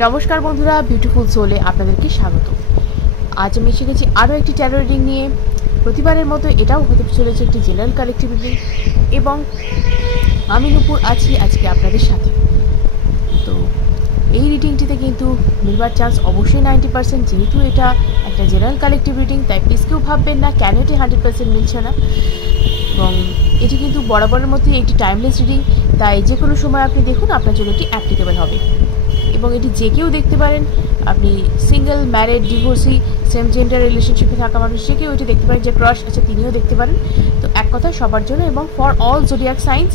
নমস্কার বন্ধুরা, বিউটিফুল সোলে আপনাদেরকে স্বাগত। আজ আমি এসে গেছি আরও একটি ট্যারো রিডিং নিয়ে। প্রতিবারের মতো এটাও হতে চলেছে একটি জেনারেল কালেকটিভ রিডিং, এবং আমি নূপুর আছি আজকে আপনাদের সাথে। তো এই রিডিংটিতে কিন্তু মিলবার চান্স অবশ্যই 90%, যেহেতু এটা একটা জেনারেল কালেকটিভ রিডিং, তাই প্লিজ কেউ ভাববেন না কেন এটি 100% মিলছে না। এবং এটি কিন্তু বরাবরের মধ্যে একটি টাইমলেস রিডিং, তাই যে কোনো সময় আপনি দেখুন আপনার জন্য এটি অ্যাপ্লিকেবল হবে। এবং এটি যে কেউ দেখতে পারেন, আপনি single, married, divorcee, same gender রিলেশনশিপে থাকা মানুষ যে কেউ এটি দেখতে পারেন, যে ক্রাশ আছে তিনিও দেখতে পারেন। তো এক কথায় সবার জন্য, এবং ফর অল জোডিয়াক সাইন্স,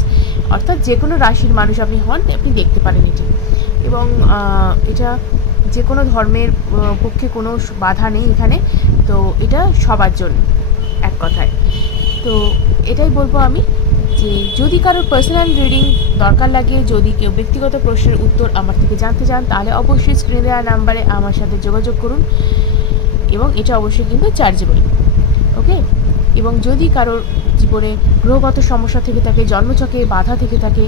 অর্থাৎ যে কোনো রাশির মানুষ আপনি হন আপনি দেখতে পারেন এটি। এবং এটা যে কোনো ধর্মের পক্ষে কোনো বাধা নেই এখানে, তো এটা সবার জন্য এক কথায়। তো এটাই বলবো আমি, যে যদি কারোর পার্সোনাল রিডিং দরকার লাগে, যদি কেউ ব্যক্তিগত প্রশ্নের উত্তর আমার থেকে জানতে চান, তাহলে অবশ্যই স্ক্রিনে দেওয়া নাম্বারে আমার সাথে যোগাযোগ করুন, এবং এটা অবশ্যই কিন্তু চার্জেবল। ওকে। এবং যদি কারোর জীবনে গ্রহগত সমস্যা থেকে থাকে, জন্মছকে বাধা থেকে থাকে,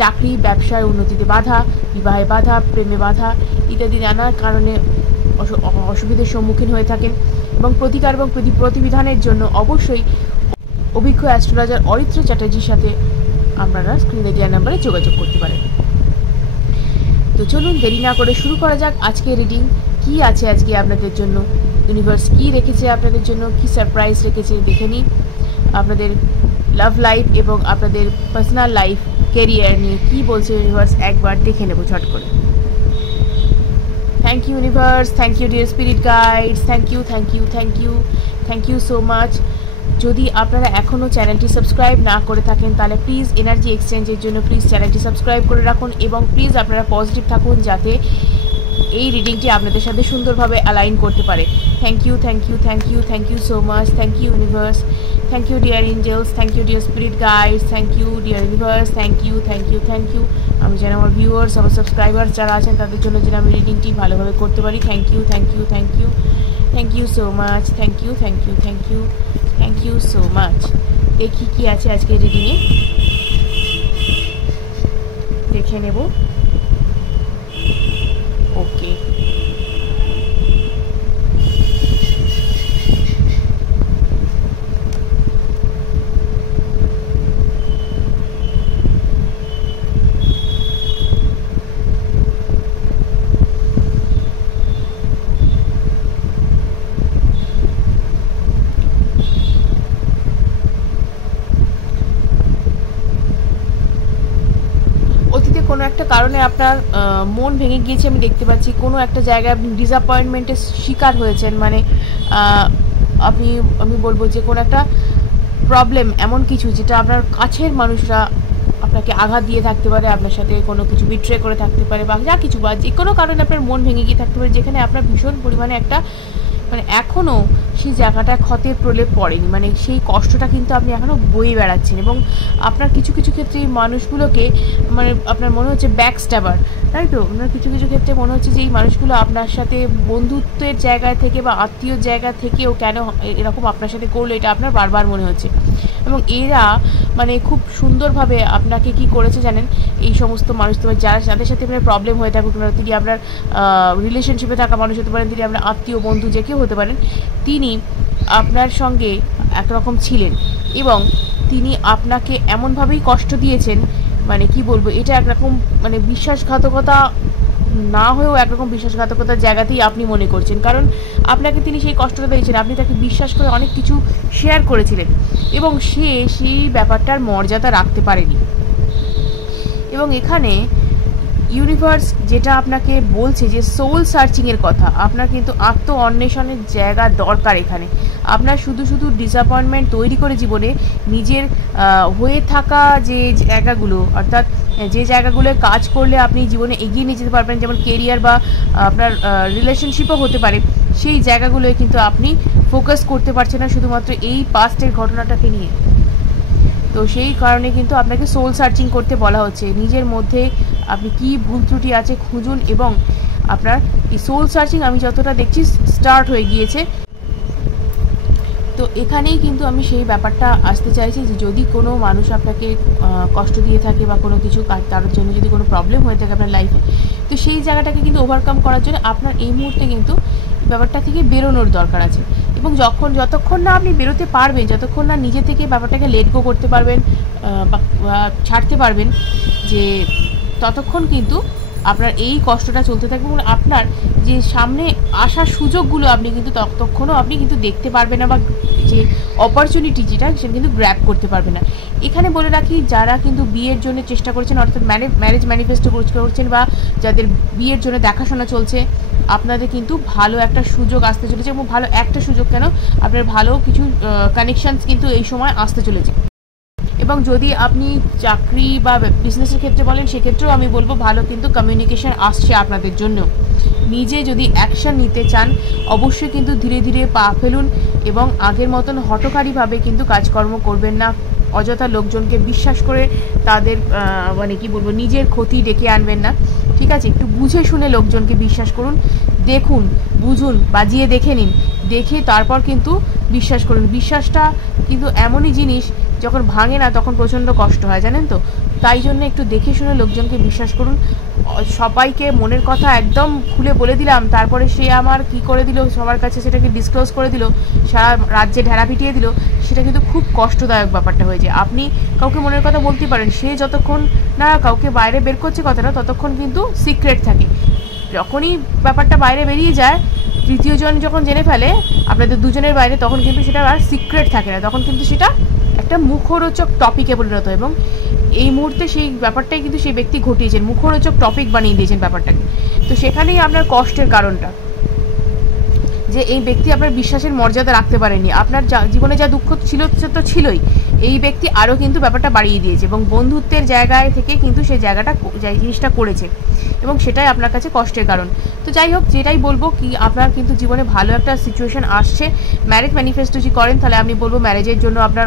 চাকরি ব্যবসায় উন্নতিতে বাধা, বিবাহে বাধা, প্রেমে বাধা ইত্যাদি নানা কারণে অসুবিধার সম্মুখীন হয়ে থাকেন, এবং প্রতিকার এবং প্রতিবিধানের জন্য অবশ্যই অভিজ্ঞ অ্যাস্ট্রোলজার অরিত্র চ্যাটার্জির সাথে আপনারা স্ক্রিনে দেওয়া নাম্বারে যোগাযোগ করতে পারেন। তো চলুন দেরি না করে শুরু করা যাক আজকে রিডিং। কি আছে আজকে আপনাদের জন্য, ইউনিভার্স কি রেখেছে আপনাদের জন্য, কি সারপ্রাইজ রেখেছে দেখে নিন। আপনাদের লাভ লাইফ এবং আপনাদের পার্সোনাল লাইফ, ক্যারিয়ার নিয়ে কি বলছে ইউনিভার্স একবার দেখে নেব ঝট করে। Thank you universe, thank you dear spirit guides, thank you thank you thank you thank you so much. যদি আপনারা এখনও চ্যানেলটি সাবস্ক্রাইব না করে থাকেন, তাহলে প্লিজ এনার্জি এক্সচেঞ্জের জন্য প্লিজ চ্যানেলটি সাবস্ক্রাইব করে রাখুন, এবং প্লিজ আপনারা পজিটিভ থাকুন যাতে এই রিডিংটি আপনাদের সাথে সুন্দরভাবে অ্যালাইন করতে পারে। Thank you thank you thank you thank you so much. Thank you universe, thank you dear angels, thank you dear spirit guides, thank you dear universe, thank you thank you thank you. আমি যেন আমার viewers, আমার subscribers যারা আছেন তাদের জন্য যেন আমি রিডিংটি ভালোভাবে করতে পারি। Thank you thank you thank you thank you so much. Thank you thank you thank you thank you so much. দেখি কি আছে আজকে রিডিংয়ে, দেখে নেব। ওকে, কোনো একটা কারণে আপনার মন ভেঙে গিয়েছে, আমি দেখতে পাচ্ছি কোনো একটা জায়গায় আপনি ডিসঅ্যাপয়েন্টমেন্টের শিকার হয়েছেন। মানে আমি বলবো যে কোনো একটা প্রবলেম, এমন কিছু যেটা আপনার কাছের মানুষরা আপনাকে আঘাত দিয়ে থাকতে পারে, আপনার সাথে কোনো কিছু বিট্রে করে থাকতে পারে, বা যা কিছু, বা যে কোনো কারণে আপনার মন ভেঙে গিয়ে থাকতে পারে, যেখানে আপনার ভীষণ পরিমাণে একটা মানে এখনও সেই জায়গাটা ক্ষতের প্রলেপ পড়েনি, মানে সেই কষ্টটা কিন্তু আপনি এখনও বয়ে বেড়াচ্ছেন। এবং আপনার কিছু কিছু ক্ষেত্রে এই মানুষগুলোকে মানে আপনার মনে হচ্ছে ব্যাক স্ট্যাবার, তাই তো? আপনার কিছু কিছু ক্ষেত্রে মনে হচ্ছে যে এই মানুষগুলো আপনার সাথে বন্ধুত্বের জায়গা থেকে বা আত্মীয় জায়গা থেকেও কেন এরকম আপনার সাথে করলো, এটা আপনার বারবার মনে হচ্ছে। এবং এরা মানে খুব সুন্দরভাবে আপনাকে কি করেছে জানেন, এই সমস্ত মানুষ, তোমার যাদের সাথে আপনার প্রবলেম হয়ে থাকুক না, তিনি আপনার রিলেশনশিপে থাকা মানুষ হতে পারেন, তিনি আপনার আত্মীয় বন্ধু যে কেউ হতে পারেন, তিনি আপনার সঙ্গে একরকম ছিলেন, এবং তিনি আপনাকে এমনভাবেই কষ্ট দিয়েছেন, মানে কি বলবো, এটা একরকম মানে বিশ্বাসঘাতকতা না হয়েও একরকম বিশ্বাসঘাতকতার জায়গাতেই আপনি মনে করছেন, কারণ আপনাকে তিনি সেই কষ্টটা দিয়েছেন, আপনি তাকে বিশ্বাস করে অনেক কিছু শেয়ার করেছিলেন, এবং সে সেই ব্যাপারটার মর্যাদা রাখতে পারেনি। এবং এখানে ইউনিভার্স যেটা আপনাকে বলছে যে সোল সার্চিংয়ের কথা, আপনার কিন্তু আত্ম অন্বেষণের জায়গা দরকার এখানে। আপনার শুধু শুধু ডিসঅ্যাপয়েন্টমেন্ট তৈরি করে জীবনে নিজের হয়ে থাকা যে জায়গাগুলো, অর্থাৎ যে জায়গাগুলো কাজ করলে আপনি জীবনে এগিয়ে নিয়ে যেতে পারবেন, যেমন কেরিয়ার বা আপনার রিলেশনশিপও হতে পারে, সেই জায়গাগুলোয় কিন্তু আপনি ফোকাস করতে পারছেন না শুধুমাত্র এই পাস্টের ঘটনাটাকে নিয়ে। তো সেই কারণে কিন্তু আপনাকে সোল সার্চিং করতে বলা হচ্ছে, নিজের মধ্যে আপনি কি ভুল ত্রুটি আছে খুঁজুন, এবং আপনার এই সোল সার্চিং আমি যতটা দেখছি স্টার্ট হয়ে গিয়েছে। তো তো এখানেই কিন্তু আমি সেই ব্যাপারটা আসতে চাইছি যে যদি কোনো মানুষ আপনাকে কষ্ট দিয়ে থাকে বা কোনো কিছু তার জন্য যদি কোনো প্রবলেম হয়ে থাকে আপনার লাইফে, তো সেই জায়গাটাকে কিন্তু ওভারকাম করার জন্য আপনার এই মুহূর্তে কিন্তু ব্যাপারটা থেকে বেরোনোর দরকার আছে। এবং যতক্ষণ না আপনি বেরোতে পারবেন, যতক্ষণ না নিজে থেকে ব্যাপারটাকে লেট গো করতে পারবেন বা ছাড়তে পারবেন, যে ততক্ষণ কিন্তু আপনার এই কষ্টটা চলতে থাকবে এবং আপনার যে সামনে আসার সুযোগগুলো আপনি কিন্তু ততক্ষণও আপনি কিন্তু দেখতে পারবেন না, বা যে অপরচুনিটি যেটা সেটা কিন্তু গ্র্যাব করতে পারবে না। এখানে বলে রাখি, যারা কিন্তু বিয়ের জন্য চেষ্টা করছেন, অর্থাৎ ম্যারেজ ম্যানিফেস্টো করছেন, বা যাদের বিয়ের জন্য দেখাশোনা চলছে, আপনাদের কিন্তু ভালো একটা সুযোগ আসতে চলেছে। এবং ভালো একটা সুযোগ কেন, আপনার ভালো কিছু কানেকশানস কিন্তু এই সময় আসতে চলেছে। এবং যদি আপনি চাকরি বা বিজনেসের ক্ষেত্রে বলেন, সেক্ষেত্রেও আমি বলবো ভালো কিন্তু কমিউনিকেশান আসছে আপনাদের জন্য। নিজে যদি অ্যাকশান নিতে চান, অবশ্যই কিন্তু ধীরে ধীরে পা ফেলুন এবং আগের মতন হঠকারীভাবে কিন্তু কাজকর্ম করবেন না। অযথা লোকজনকে বিশ্বাস করে তাদের মানে কি বলবো, নিজের ক্ষতি ডেকে আনবেন না, ঠিক আছে? একটু বুঝে শুনে লোকজনকে বিশ্বাস করুন, দেখুন, বুঝুন, বাজিয়ে দেখে নিন, দেখে তারপর কিন্তু বিশ্বাস করুন। বিশ্বাসটা কিন্তু এমনই জিনিস, যখন ভাঙে না তখন প্রচণ্ড কষ্ট হয়, জানেন তো? তাই জন্য একটু দেখে শুনে লোকজনকে বিশ্বাস করুন। সবাইকে মনের কথা একদম খুলে বলে দিলাম, তারপরে সে আমার কি করে দিল, সবার কাছে সেটাকে ডিসক্লোজ করে দিল, সারা রাজ্যে ঢেড়া পিটিয়ে দিল, সেটা কিন্তু খুব কষ্টদায়ক ব্যাপারটা হয়েছে। আপনি কাউকে মনের কথা বলতে পারেন, সে যতক্ষণ না কাউকে বাইরে বের করছে কথাটা, ততক্ষণ কিন্তু সিক্রেট থাকে। যখনই ব্যাপারটা বাইরে বেরিয়ে যায়, তৃতীয় জন যখন জেনে ফেলে আপনাদের দুজনের বাইরে, তখন কিন্তু সেটা আর সিক্রেট থাকে না, তখন কিন্তু সেটা একটা মুখরোচক টপিকে পরিণত হয়। এবং এই মুহূর্তে সেই ব্যাপারটাই কিন্তু সেই ব্যক্তি ঘটিয়েছেন, মুখরোচক টপিক বানিয়ে দিয়েছেন ব্যাপারটাকে। তো সেখানেই আপনার কষ্টের কারণটা, যে এই ব্যক্তি আপনার বিশ্বাসের মর্যাদা রাখতে পারেনি। আপনার জীবনে যা দুঃখ ছিল সে তো ছিলই, এই ব্যক্তি আরও কিন্তু ব্যাপারটা বাড়িয়ে দিয়েছে এবং বন্ধুত্বের জায়গায় থেকে কিন্তু সেই জিনিসটা করেছে, এবং সেটাই আপনার কাছে কষ্টের কারণ। তো যাই হোক, যেটাই বলবো কি, আপনার কিন্তু জীবনে ভালো একটা সিচুয়েশন আসছে। ম্যারেজ ম্যানিফেস্টো যদি করেন, তাহলে আমি বলবো ম্যারেজের জন্য আপনার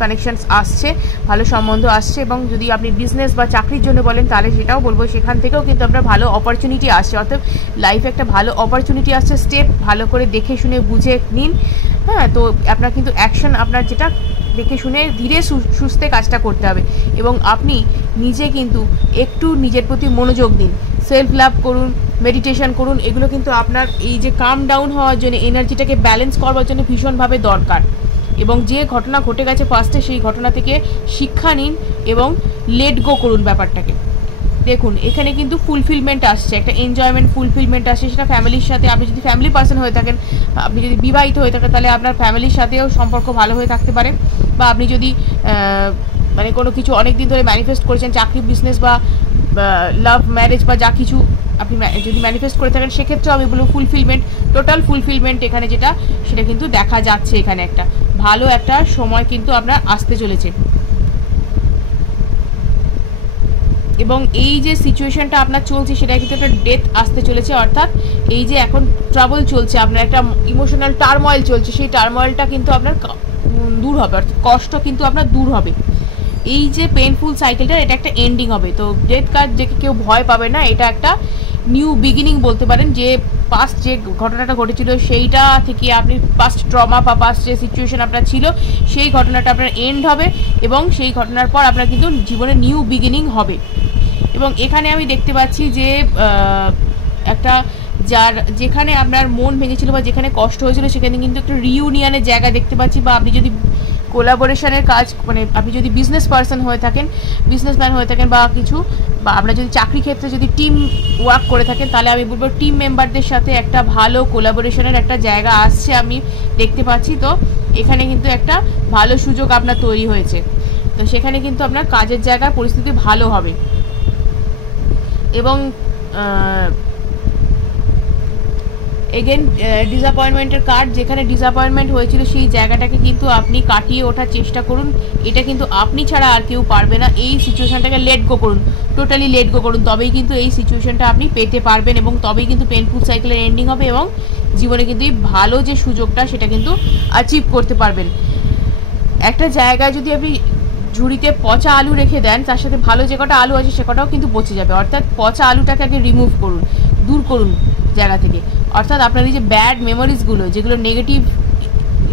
কানেকশানস আসছে, ভালো সম্বন্ধ আসছে। এবং যদি আপনি বিজনেস বা চাকরির জন্য বলেন, তাহলে সেটাও বলবো সেখান থেকেও কিন্তু আপনার ভালো অপরচুনিটি আসছে। অর্থাৎ লাইফে একটা ভালো অপরচুনিটি আসছে, স্টেপ ভালো করে দেখে শুনে বুঝে নিন। হ্যাঁ, তো আপনার কিন্তু অ্যাকশন, আপনার যেটা দেখে শুনে ধীরে সুস্থে কাজটা করতে হবে। এবং আপনি নিজে কিন্তু একটু নিজের প্রতি মনোযোগ দিন, সেলফ লাভ করুন, মেডিটেশন করুন। এগুলো কিন্তু আপনার এই যে কাম ডাউন হওয়ার জন্য, এনার্জিটাকে ব্যালেন্স করবার জন্য ভীষণভাবে দরকার। এবং যে ঘটনা ঘটে গেছে ফার্স্টে, সেই ঘটনা থেকে শিক্ষা নিন এবং লেট গো করুন ব্যাপারটাকে। দেখুন, এখানে কিন্তু ফুলফিলমেন্ট আসছে, একটা এনজয়মেন্ট, ফুলফিলমেন্ট আসছে। সেটা ফ্যামিলির সাথে, আপনি যদি ফ্যামিলি পার্সন হয়ে থাকেন, আপনি যদি বিবাহিত হয়ে থাকেন, তাহলে আপনার ফ্যামিলির সাথেও সম্পর্ক ভালো হয়ে থাকতে পারে। বা আপনি যদি মানে কোনো কিছু অনেক দিন ধরে ম্যানিফেস্ট করেছেন, চাকরি, বিজনেস বা লাভ, ম্যারেজ বা যা কিছু আপনি যদি ম্যানিফেস্ট করে থাকেন, সেক্ষেত্রেও আমি বলবো ফুলফিলমেন্ট, টোটাল ফুলফিলমেন্ট এখানে যেটা, সেটা কিন্তু দেখা যাচ্ছে। এখানে একটা ভালো একটা সময় কিন্তু আপনার আসতে চলেছে। এবং এই যে সিচুয়েশনটা আপনার চলছে, সেটা কিন্তু একটা ডেথ আসতে চলেছে। অর্থাৎ এই যে এখন ট্রাবল চলছে, আপনার একটা ইমোশনাল টার্ময়েল চলছে, সেই টার্ময়েলটা কিন্তু আপনার দূর হবে, অর্থাৎ কষ্ট কিন্তু আপনার দূর হবে। এই যে পেইনফুল সাইকেলটা, এটা একটা এন্ডিং হবে। তো ডেথ কার্ড দেখে কেউ ভয় পাবে না, এটা একটা নিউ বিগিনিং বলতে পারেন। যে পাস্ট যে ঘটনাটা ঘটেছিল, সেইটা থেকে আপনি পাস্ট ট্রমা বা পাস্ট যে সিচুয়েশন আপনার ছিল, সেই ঘটনাটা আপনার এন্ড হবে এবং সেই ঘটনার পর আপনার কিন্তু জীবনে নিউ বিগিনিং হবে। এবং এখানে আমি দেখতে পাচ্ছি যে একটা যেখানে আপনার মন ভেঙেছিল বা যেখানে কষ্ট হয়েছিল, সেখানে কিন্তু একটা রিইউনিয়নের জায়গা দেখতে পাচ্ছি। বা আপনি যদি কোলাবোরেশনের কাজ, মানে আপনি যদি বিজনেস পার্সন হয়ে থাকেন, বিজনেসম্যান হয়ে থাকেন বা কিছু, বা আপনার যদি চাকরি ক্ষেত্রে যদি টিম ওয়ার্ক করে থাকেন, তাহলে আমি বলবো টিম মেম্বারদের সাথে একটা ভালো কোলাবোরেশনের একটা জায়গা আসছে, আমি দেখতে পাচ্ছি। তো এখানে কিন্তু একটা ভালো সুযোগ আপনার তৈরি হয়েছে। তো সেখানে কিন্তু আপনার কাজের জায়গার পরিস্থিতি ভালো হবে। এবং এগেন ডিসঅ্যাপয়েন্টমেন্টের কার্ড, যেখানে ডিসঅ্যাপয়েন্টমেন্ট হয়েছিল সেই জায়গাটাকে কিন্তু আপনি কাটিয়ে ওঠার চেষ্টা করুন। এটা কিন্তু আপনি ছাড়া আর কেউ পারবে না। এই সিচুয়েশনটাকে লেট গো করুন, টোটালি লেট গো করুন, তবেই কিন্তু এই সিচুয়েশনটা আপনি পেতে পারবেন এবং তবেই কিন্তু পেনফুল সাইকেলের এন্ডিং হবে এবং জীবনে কিন্তু এই ভালো যে সুযোগটা, সেটা কিন্তু অ্যাচিভ করতে পারবেন। একটা জায়গায় যদি আপনি ঝুড়িতে পচা আলু রেখে দেন, তার সাথে ভালো যে কটা আলু আছে সে কটাও কিন্তু পচে যাবে। অর্থাৎ পচা আলুটাকে আগে রিমুভ করুন, দূর করুন জায়গা থেকে। অর্থাৎ আপনার এই যে ব্যাড মেমোরিজগুলো, যেগুলো নেগেটিভ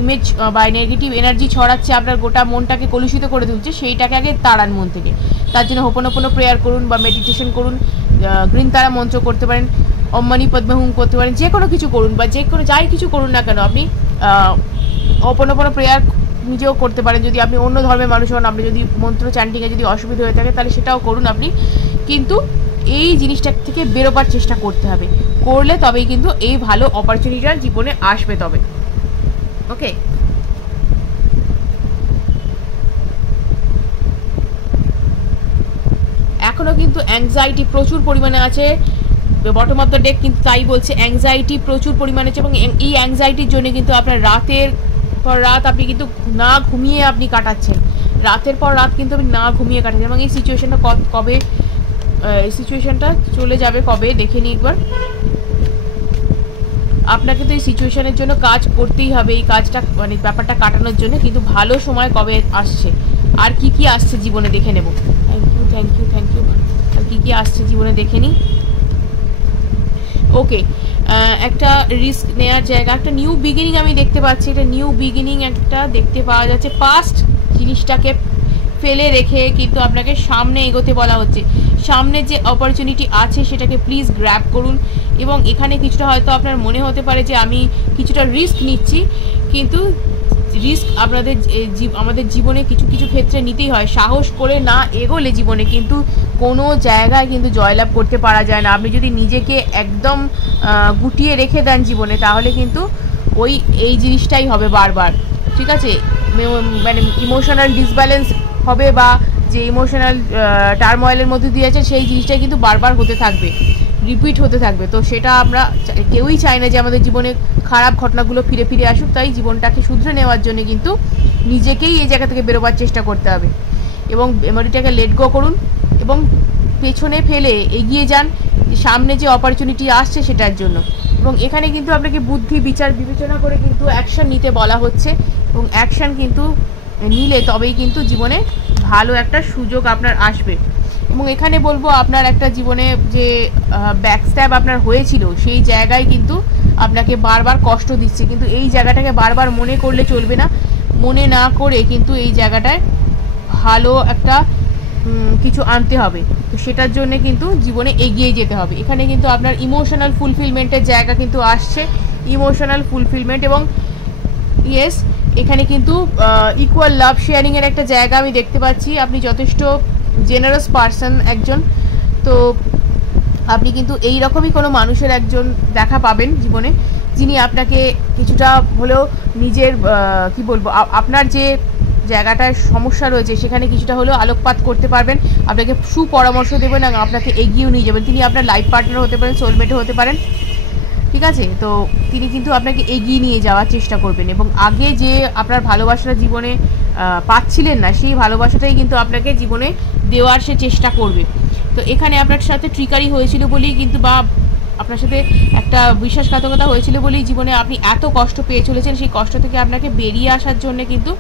ইমেজ বা নেগেটিভ এনার্জি ছড়াচ্ছে, আপনার গোটা মনটাকে কলুষিত করে তুলছে, সেইটাকে আগে তাড়ান মন থেকে। তার জন্য হোপোনোপোনো প্রেয়ার করুন বা মেডিটেশন করুন, গ্রিন তারা মন্ত্র করতে পারেন, ওম মানি পদ্মে হুম করতে পারেন, যে কোনো কিছু করুন বা যে কোনো যাই কিছু করুন না কেন, আপনি হোপোনোপোনো প্রেয়ার নিজেও করতে পারেন। যদি আপনি অন্য ধর্মের মানুষ হন, আপনি যদি মন্ত্র চ্যান্টিংয়ে যদি অসুবিধা হয়ে থাকে তাহলে সেটাও করুন আপনি, কিন্তু এই জিনিসটা থেকে বেরোবার চেষ্টা করতে হবে, করলে তবেই কিন্তু এই ভালো অপরচুনিটিটা জীবনে আসবে তবে। ওকে, এখনও কিন্তু অ্যাংজাইটি প্রচুর পরিমাণে আছে, বটম অফ দ্য ডেক কিন্তু তাই বলছে, অ্যাংজাইটি প্রচুর পরিমাণে আছে, এবং এই অ্যাংজাইটির জন্য কিন্তু আপনার রাতের পর রাত আপনি কিন্তু না ঘুমিয়ে আপনি কাটাচ্ছেন, রাতের পর রাত কিন্তু আপনি না ঘুমিয়ে কাটাচ্ছেন, এবং এই সিচুয়েশনটা কবে এই সিচুয়েশনটা চলে যাবে কবে দেখে নিই একবার। আপনাকে তো এই সিচুয়েশনের জন্য কাজ করতেই হবে, এই কাজটা মানে ব্যাপারটা কাটানোর জন্য, কিন্তু ভালো সময় কবে আসছে আর কি কি আসছে জীবনে দেখে নেব। থ্যাংক ইউ আর কি কি আসছে জীবনে দেখে নিই। ওকে, একটা রিস্ক নেওয়ার জায়গা, একটা নিউ বিগিনিং আমি দেখতে পাচ্ছি, এটা নিউ বিগিনিং একটা দেখতে পাওয়া যাচ্ছে। পাস্ট জিনিসটাকে ফেলে রেখে কিন্তু আপনাকে সামনে এগোতে বলা হচ্ছে, সামনে যে অপরচুনিটি আছে সেটাকে প্লিজ গ্র্যাব করুন। এবং এখানে কিছুটা হয়তো আপনার মনে হতে পারে যে আমি কিছুটা রিস্ক নিচ্ছি, কিন্তু রিস্ক আমাদের জীবনে কিছু কিছু ক্ষেত্রে নিতেই হয়, সাহস করে না এগোলে জীবনে কিন্তু কোনো জায়গায় কিন্তু জয়লাভ করতে পারা যায় না। আপনি যদি নিজেকে একদম গুটিয়ে রেখে দেন জীবনে, তাহলে কিন্তু এই জিনিসটাই হবে বারবার, ঠিক আছে? মানে ইমোশনাল ডিসব্যালেন্স হবে, বা যে ইমোশনাল টার্ময়েলের মধ্যে দিয়ে আছে সেই জিনিসটাই কিন্তু বারবার হতে থাকবে, রিপিট হতে থাকবে। তো সেটা আমরা কেউই চাই না যে আমাদের জীবনে খারাপ ঘটনাগুলো ফিরে ফিরে আসুক, তাই জীবনটাকে শুধরে নেওয়ার জন্য কিন্তু নিজেকেই এই জায়গা থেকে বেরোবার চেষ্টা করতে হবে, এবং মেমোরিটাকে লেট গো করুন এবং পেছনে ফেলে এগিয়ে যান সামনে যে অপরচুনিটি আসছে সেটার জন্য। এবং এখানে কিন্তু আপনাকে বুদ্ধি বিচার বিবেচনা করে কিন্তু অ্যাকশান নিতে বলা হচ্ছে, এবং অ্যাকশান কিন্তু নিলে তবেই কিন্তু জীবনে ভালো একটা সুযোগ আপনার আসবে। এবং এখানে বলবো আপনার একটা জীবনে যে ব্যাকস্ট্যাব আপনার হয়েছিল সেই জায়গায় কিন্তু আপনাকে বারবার কষ্ট দিচ্ছে, কিন্তু এই জায়গাটাকে বারবার মনে করলে চলবে না, মনে না করে কিন্তু এই জায়গাটায় ভালো একটা কিছু আনতে হবে। তো সেটার জন্য কিন্তু জীবনে এগিয়ে যেতে হবে। এখানে কিন্তু আপনার ইমোশনাল ফুলফিলমেন্টের জায়গা কিন্তু আসছে, ইমোশনাল ফুলফিলমেন্ট, এবং ইয়েস এখানে কিন্তু ইকুয়াল লাভ শেয়ারিংয়ের একটা জায়গা আমি দেখতে পাচ্ছি। আপনি যথেষ্ট জেনারাস পারসন একজন, তো আপনি কিন্তু এই রকমই কোনো মানুষের একজন দেখা পাবেন জীবনে, যিনি আপনাকে কিছুটা হলেও নিজের কি বলবো, আপনার যে জায়গাটায় সমস্যা রয়েছে সেখানে কিছুটা হলেও আলোকপাত করতে পারবেন, আপনাকে সুপরামর্শ দেবেন এবং আপনাকে এগিয়েও নিয়ে যাবেন। তিনি আপনার লাইফ পার্টনার হতে পারেন, সোলমেটও হতে পারেন, ঠিক আছে? তো তিনি কিন্তু আপনাকে এগিয়ে নিয়ে যাওয়ার চেষ্টা করবেন, এবং আগে যে আপনার ভালোবাসাটা জীবনে পাচ্ছিলেন না, সেই ভালোবাসাটাই কিন্তু আপনাকে জীবনে দেওয়ার সে চেষ্টা করবে। তো এখানে আপনার সাথে ট্রিকারি হয়েছিল বলেই কিন্তু, বা আপনার সাথে একটা বিশ্বাসঘাতকতা হয়েছিল বলেই জীবনে আপনি এত কষ্ট পেয়ে চলেছেন, সেই কষ্ট থেকে আপনাকে বেরিয়ে আসার জন্য কিন্তু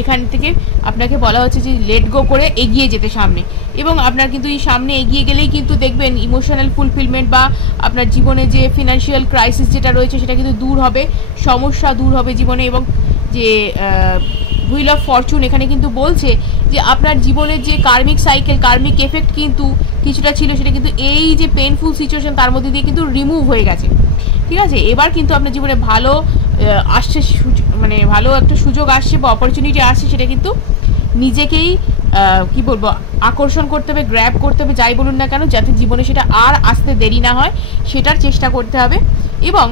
এখান থেকে আপনাকে বলা হচ্ছে যে লেট গো করে এগিয়ে যেতে সামনে। এবং আপনার কিন্তু এই সামনে এগিয়ে গেলেই কিন্তু দেখবেন ইমোশনাল ফুলফিলমেন্ট বা আপনার জীবনে যে ফিনান্সিয়াল ক্রাইসিস যেটা রয়েছে সেটা কিন্তু দূর হবে, সমস্যা দূর হবে জীবনে। এবং যে হুইল অফ ফরচুন এখানে কিন্তু বলছে যে আপনার জীবনের যে কার্মিক সাইকেল, কার্মিক এফেক্ট কিন্তু কিছুটা ছিল, সেটা কিন্তু এই যে পেনফুল সিচুয়েশন তার মধ্যে দিয়ে কিন্তু রিমুভ হয়ে গেছে, ঠিক আছে? এবার কিন্তু আপনার জীবনে ভালো আসছে, মানে ভালো একটা সুযোগ আসছে বা অপরচুনিটি আসছে, সেটা কিন্তু নিজেকেই কি বলবো আকর্ষণ করতে হবে, গ্র্যাব করতে হবে, যাই বলুন না কেন, যাতে জীবনে সেটা আর আসতে দেরি না হয় সেটার চেষ্টা করতে হবে। এবং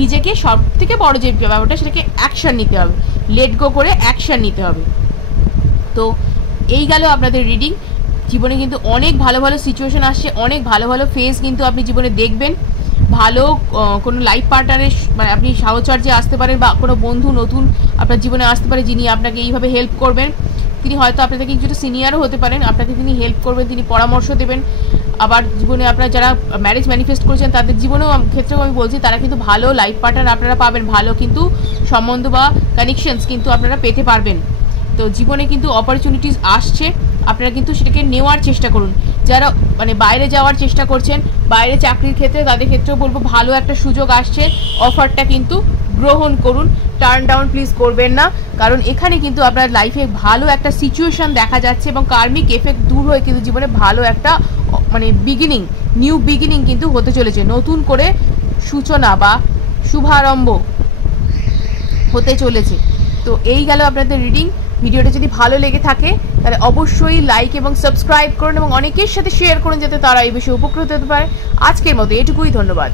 নিজেকে সব থেকে বড় যে ব্যাপারটা, সেটাকে অ্যাকশান নিতে হবে, লেট গো করে অ্যাকশান নিতে হবে। তো এই গেল আপনাদের রিডিং। জীবনে কিন্তু অনেক ভালো ভালো সিচুয়েশন আসছে, অনেক ভালো ভালো ফেজ কিন্তু আপনি জীবনে দেখবেন। ভালো কোনো লাইফ পার্টনারের মানে আপনি সাহচর্যে আসতে পারেন, বা কোনো বন্ধু নতুন আপনার জীবনে আসতে পারে যিনি আপনাকে এইভাবে হেল্প করবেন। তিনি হয়তো আপনাদের কিছুটা সিনিয়রও হতে পারেন, আপনাকে তিনি হেল্প করবেন, তিনি পরামর্শ দেবেন। আবার জীবনে আপনারা যারা ম্যারেজ ম্যানিফেস্ট করেছেন তাদের জীবনেও ক্ষেত্রেও আমি বলছি, তারা কিন্তু ভালো লাইফ পার্টনার আপনারা পাবেন, ভালো কিন্তু সম্বন্ধ বা কানেকশনস কিন্তু আপনারা পেতে পারবেন। তো জীবনে কিন্তু অপরচুনিটিস আসছে, আপনারা কিন্তু সেটাকে নেওয়ার চেষ্টা করুন। যারা মানে বাইরে যাওয়ার চেষ্টা করছেন, বাইরে চাকরির ক্ষেত্রে, তাদের ক্ষেত্রেও বলবো ভালো একটা সুযোগ আসছে, অফারটা কিন্তু গ্রহণ করুন, টার্ন ডাউন প্লিজ করবেন না, কারণ এখানে কিন্তু আপনার লাইফে ভালো একটা সিচুয়েশন দেখা যাচ্ছে এবং কার্মিক এফেক্ট দূর হয়ে কিন্তু জীবনে ভালো একটা মানে বিগিনিং, নিউ বিগিনিং কিন্তু হতে চলেছে, নতুন করে সূচনা বা শুভারম্ভ হতে চলেছে। তো এই গেল আপনাদের রিডিং। ভিডিওটা যদি ভালো লেগে থাকে তাহলে অবশ্যই লাইক এবং সাবস্ক্রাইব করুন এবং অনেকের সাথে শেয়ার করুন যাতে তারা এই বিষয়ে উপকৃত হতে পারে। আজকের মতো এটুকুই, ধন্যবাদ।